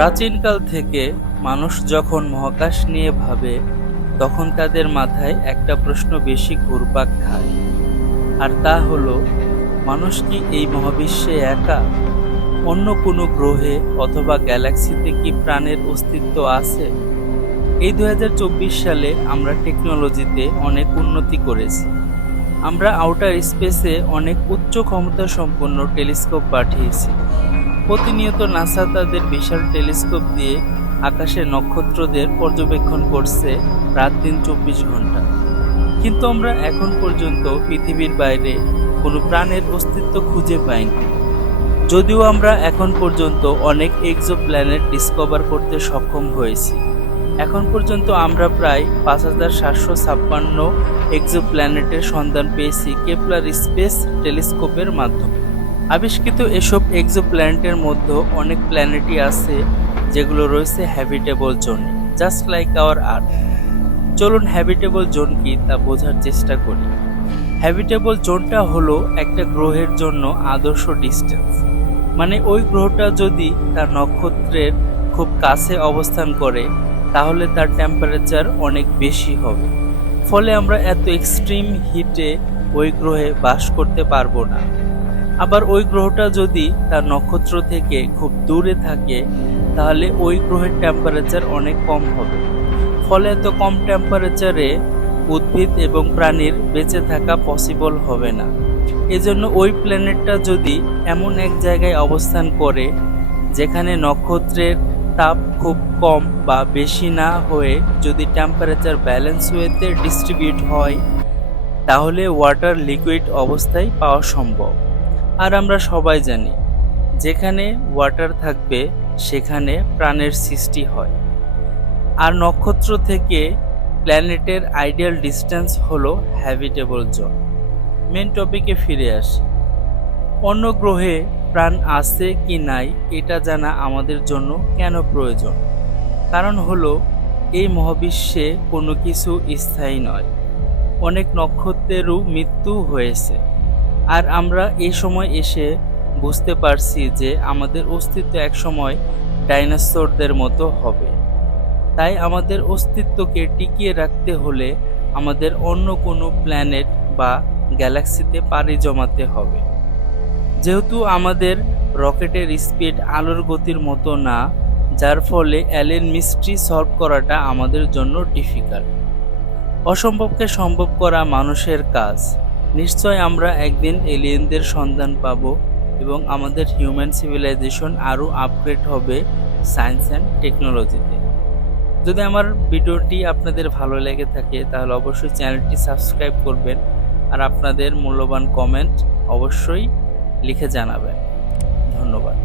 প্রাচীনকাল থেকে মানুষ যখন মহাকাশ নিয়ে ভাবে, তখন তাদের মাথায় একটা প্রশ্ন বেশি ঘুরপাক খায়। আর তা হলো, মানুষ কি এই মহাবিশ্বে একা? অন্য কোনো গ্রহে অথবা গ্যালাক্সিতে কি প্রাণের অস্তিত্ব আছে? এই 2024 সালে আমরা টেকনোলজিতে অনেক উন্নতি করেছি। আমরা আউটার স্পেসে অনেক উচ্চ ক্ষমতা সম্পন্ন টেলিস্কোপ পাঠিয়েছি। প্রতিনিয়ত নাসা তাদের বিশাল টেলিস্কোপ দিয়ে আকাশে নক্ষত্রদের পর্যবেক্ষণ করছে রাত দিন 24 ঘন্টা। কিন্তু আমরা এখন পর্যন্ত পৃথিবীর বাইরে কোনো প্রাণের অস্তিত্ব খুঁজে পাইনি। যদিও আমরা এখন পর্যন্ত অনেক এক্সোপ্ল্যানেট ডিসকভার করতে সক্ষম হয়েছি। এখন পর্যন্ত আমরা প্রায় 5756 এক্সোপ্ল্যানেটের সন্ধান পেয়েছি কেপলার স্পেস টেলিস্কোপের মাধ্যমে। আবিষ্কৃত এসব এক্সোপ্ল্যানেটের মধ্যে অনেক প্ল্যানেটই আছে যেগুলো রয়েছে হ্যাবিটেবল জোনে, জাস্ট লাইক আওয়ার আর্থ। চলুন হ্যাবিটেবল জোন কি তা বোঝার চেষ্টা করি। হ্যাবিটেবল জোনটা হলো একটা গ্রহের জন্য আদর্শ ডিস্টেন্স, মানে ওই গ্রহটা যদি তার নক্ষত্রের খুব কাছে অবস্থান করে তাহলে তার টেম্পারেচার অনেক বেশি হবে, ফলে আমরা এত এক্সট্রিম হিটে ওই গ্রহে বাস করতে পারবো না। আবার ওই গ্রহটা যদি তার নক্ষত্র থেকে খুব দূরে থাকে তাহলে ওই গ্রহের টেম্পারেচার অনেক কম হবে, ফলে এত কম টেম্পারেচারে উদ্ভিদ এবং প্রাণীর বেঁচে থাকা পসিবল হবে না। এজন্য ওই প্ল্যানেটটা যদি এমন এক জায়গায় অবস্থান করে যেখানে নক্ষত্রের তাপ খুব কম বা বেশি না হয়ে যদি টেম্পারেচার ব্যালেন্স ওয়েতে ডিস্ট্রিবিউট হয়, তাহলে ওয়াটার লিকুইড অবস্থায় পাওয়া সম্ভব। আর আমরা সবাই জানি, যেখানে ওয়াটার থাকবে সেখানে প্রাণের সৃষ্টি হয়। আর নক্ষত্র থেকে প্ল্যানেটের আইডিয়াল ডিস্টেন্স হলো হ্যাবিটেবল জোন। মেন টপিকে ফিরে আসি। অন্য গ্রহে প্রাণ আছে কি নাই এটা জানা আমাদের জন্য কেন প্রয়োজন? কারণ হলো, এই মহাবিশ্বে কোনো কিছু স্থায়ী নয়। অনেক নক্ষত্রেরও মৃত্যু হয়েছে। আর আমরা এই সময় এসে বুঝতে পারছি যে আমাদের অস্তিত্ব একসময় ডাইনোসরদের মতো হবে। তাই আমাদের অস্তিত্বকে টিকিয়ে রাখতে হলে আমাদের অন্য কোনো প্ল্যানেট বা গ্যালাক্সিতে পাড়ি জমাতে হবে। যেহেতু আমাদের রকেটের স্পিড আলোর গতির মতো না, যার ফলে অ্যালেন মিস্ট্রি সলভ করাটা আমাদের জন্য ডিফিকাল্ট। অসম্ভবকে সম্ভব করা মানুষের কাজ। নিশ্চয় আমরা একদিন এলিয়েনদের সন্ধান পাব এবং আমাদের হিউম্যান সিভিলাইজেশন আরও আপগ্রেড হবে সায়েন্স অ্যান্ড টেকনোলজিতে। যদি আমার ভিডিওটি আপনাদের ভালো লেগে থাকে তাহলে অবশ্যই চ্যানেলটি সাবস্ক্রাইব করবেন, আর আপনাদের মূল্যবান কমেন্ট অবশ্যই লিখে জানাবেন। ধন্যবাদ।